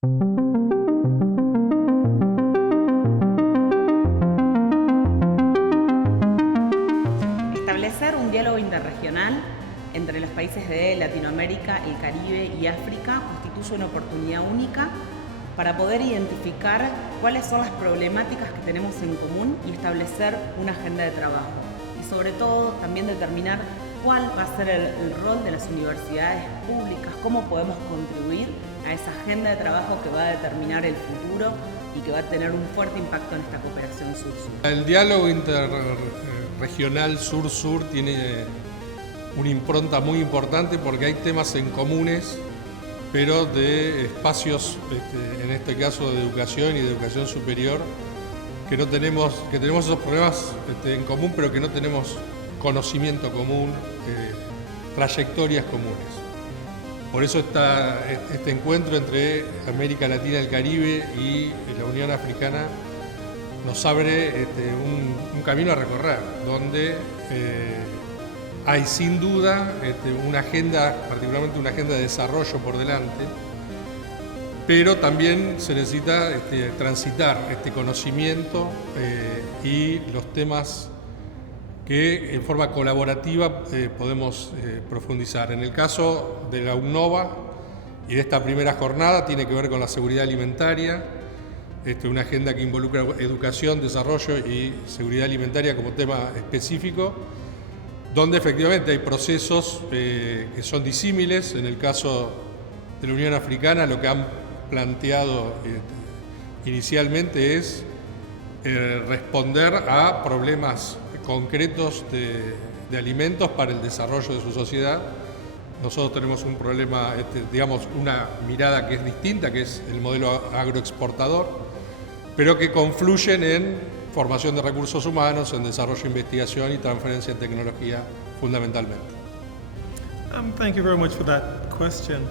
Establecer un diálogo interregional entre los países de Latinoamérica, el Caribe y África constituye una oportunidad única para poder identificar cuáles son las problemáticas que tenemos en común y establecer una agenda de trabajo. Y sobre todo también determinar cuál va a ser el rol de las universidades públicas, cómo podemos contribuir a esa agenda de trabajo que va a determinar el futuro y que va a tener un fuerte impacto en esta cooperación sur-sur. El diálogo interregional sur-sur tiene una impronta muy importante porque hay temas en comunes, pero de espacios, en este caso de educación y de educación superior, que tenemos esos problemas en común, pero que no tenemos conocimiento común, trayectorias comunes. Por eso este encuentro entre América Latina y el Caribe y la Unión Africana nos abre un camino a recorrer, donde hay sin duda una agenda, particularmente una agenda de desarrollo por delante, pero también se necesita transitar este conocimiento y los temas que en forma colaborativa podemos profundizar. En el caso de la UNNOBA y de esta primera jornada tiene que ver con la seguridad alimentaria, una agenda que involucra educación, desarrollo y seguridad alimentaria como tema específico, donde efectivamente hay procesos que son disímiles. En el caso de la Unión Africana, lo que han planteado inicialmente es responder a problemas concretos de alimentos para el desarrollo de su sociedad. Nosotros tenemos un problema, digamos, una mirada que es distinta, que es el modelo agroexportador, pero que confluyen en formación de recursos humanos, en desarrollo, investigación y transferencia de tecnología, fundamentalmente. Thank you very much for that question.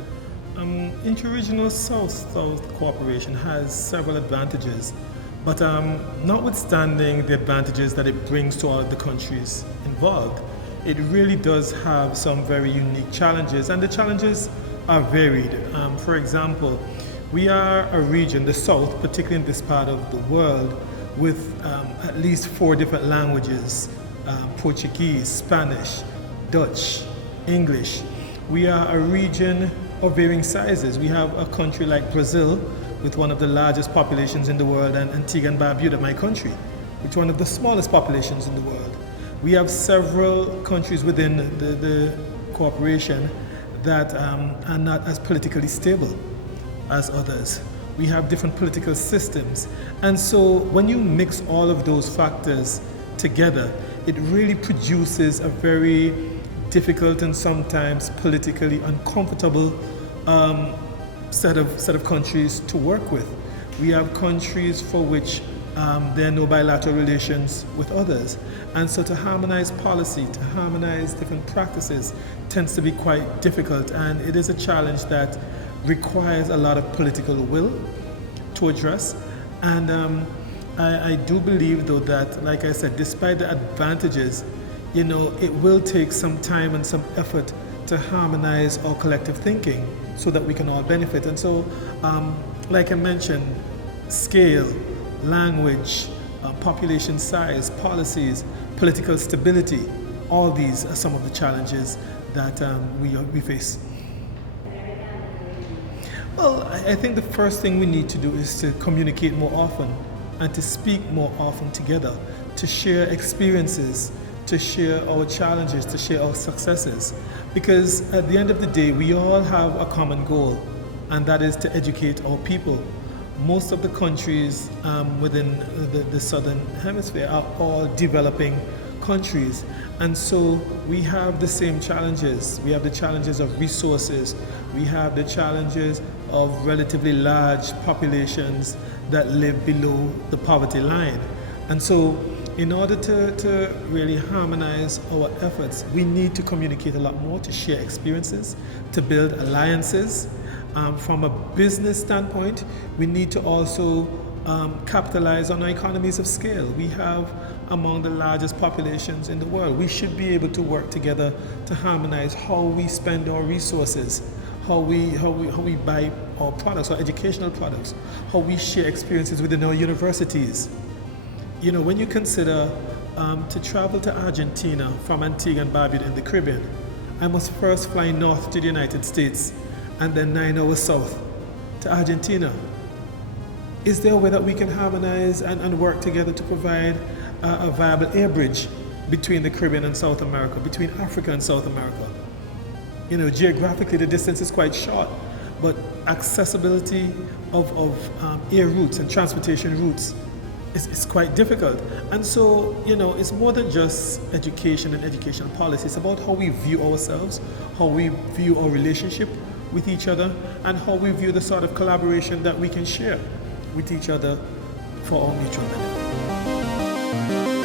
Interregional South-South cooperation has several advantages, but notwithstanding the advantages that it brings to all of the countries involved, it really does have some very unique challenges, and the challenges are varied. For example, we are a region, the South, particularly in this part of the world, with at least 4 different languages, Portuguese, Spanish, Dutch, English. We are a region of varying sizes. We have a country like Brazil, with one of the largest populations in the world, and Antigua and Barbuda, my country, which is one of the smallest populations in the world. We have several countries within the cooperation that are not as politically stable as others. We have different political systems. And so when you mix all of those factors together, it really produces a very difficult and sometimes politically uncomfortable set of countries to work with. We have countries for which there are no bilateral relations with others. And so to harmonize policy, to harmonize different practices tends to be quite difficult, and it is a challenge that requires a lot of political will to address. And I do believe, though, that, like I said, despite the advantages, it will take some time and some effort to harmonize our collective thinking so that we can all benefit. And so, like I mentioned, scale, language, population size, policies, political stability, all these are some of the challenges that we face. Well, I think the first thing we need to do is to communicate more often and to speak more often together, to share experiences, to share our challenges, to share our successes. Because at the end of the day, we all have a common goal, and that is to educate our people. Most of the countries within the Southern Hemisphere are all developing countries. And so we have the same challenges. We have the challenges of resources. We have the challenges of relatively large populations that live below the poverty line. And so in order to really harmonize our efforts, we need to communicate a lot more, to share experiences, to build alliances. From a business standpoint, we need to also capitalize on our economies of scale. We have among the largest populations in the world. We should be able to work together to harmonize how we spend our resources, how we buy our products, our educational products, how we share experiences within our universities. You know, when you consider to travel to Argentina from Antigua and Barbuda in the Caribbean, I must first fly north to the United States and then 9 hours south to Argentina. Is there a way that we can harmonize and work together to provide a viable air bridge between the Caribbean and South America, between Africa and South America? You know, geographically the distance is quite short, but accessibility of air routes and transportation routes is quite difficult. And so, you know, it's more than just education and educational policy. It's about how we view ourselves, how we view our relationship with each other, and how we view the sort of collaboration that we can share with each other for our mutual benefit.